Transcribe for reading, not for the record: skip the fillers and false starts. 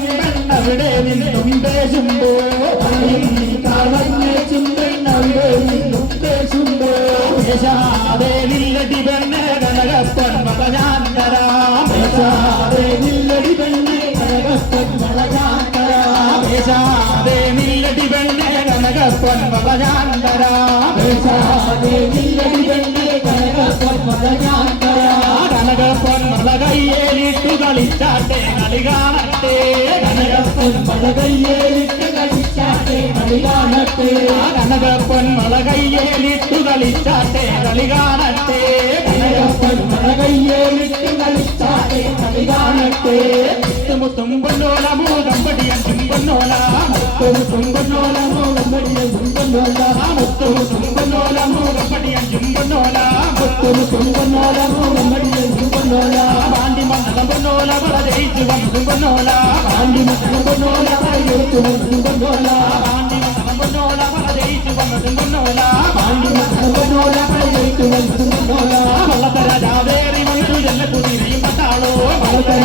പെണ്ണവിടെ നിന്നും ദേശുമ്പോ കളഞ്ഞ ചുംബെണ്ണവിടെ നിന്നും ദേശുമ്പോ ദേശാതെ നില്ലടി പെണ്ണെ കനകപ്പൻ വള ഞാൻ തരാം ദേശാതെ നില്ലടി പെണ്ണെ കനകപ്പൻ വള ഞാൻ തരാം ദേശാതെ നില്ലടി പെണ്ണെ കനകപ്പൻ വള ഞാൻ തരാം ദേശാതെ നില്ലടി പെണ്ണെ കനകപ്പൻ വള ഞാൻ തരാം കനകപ്പൻ വള കയ്യേലിട്ടു കളിച്ചാട്ടെ കളി കാണട്ടെ കനകപ്പൻ വള കയ്യേലിട്ട് കളിച്ചാട്ടെ കളി കാണട്ടെ കനകപ്പൻ വള കയ്യേലിട്ടു കളിച്ചാട്ടെ കളി കാണട്ടെ കനകപ്പൻ വള കയ്യേലിട്ട് കളിച്ചാട്ടെ കളി കാണട്ടെ മുത്തും പൊന്നോല മൂതം പടിയൻ ചുമ്പന്നോല മുത്തും പൊന്നോല മൂതം പടിയൻ ചുമ്പന്നോല മുത്തും പൊന്നോല മൂതം പടിയൻ ചുമ്പന്നോല മുത്തും പൊന്നോല മൂതം പടിയൻ ചുമ്പന്നോല പാണ്ടി മണ്ഡലം പൊന്നോല വള ജയിച്ചു വന്നു പൊന്നോല പാണ്ടി മണ്ഡലം പൊന്നോല വള ജയിച്ചു വന്നു പൊന്നോല പാണ്ടി മണ്ഡലം പൊന്നോല വള ജയിച്ചു വന്നു പൊന്നോല പാണ്ടി മണ്ഡലം പൊന്നോല വള ജയിച്ചു വന്നു പൊന്നോല വള്ളത്തര ജാവേറി വന്നു ജല്ല കുതിരയും പട്ടാളോ വള്ളത്തര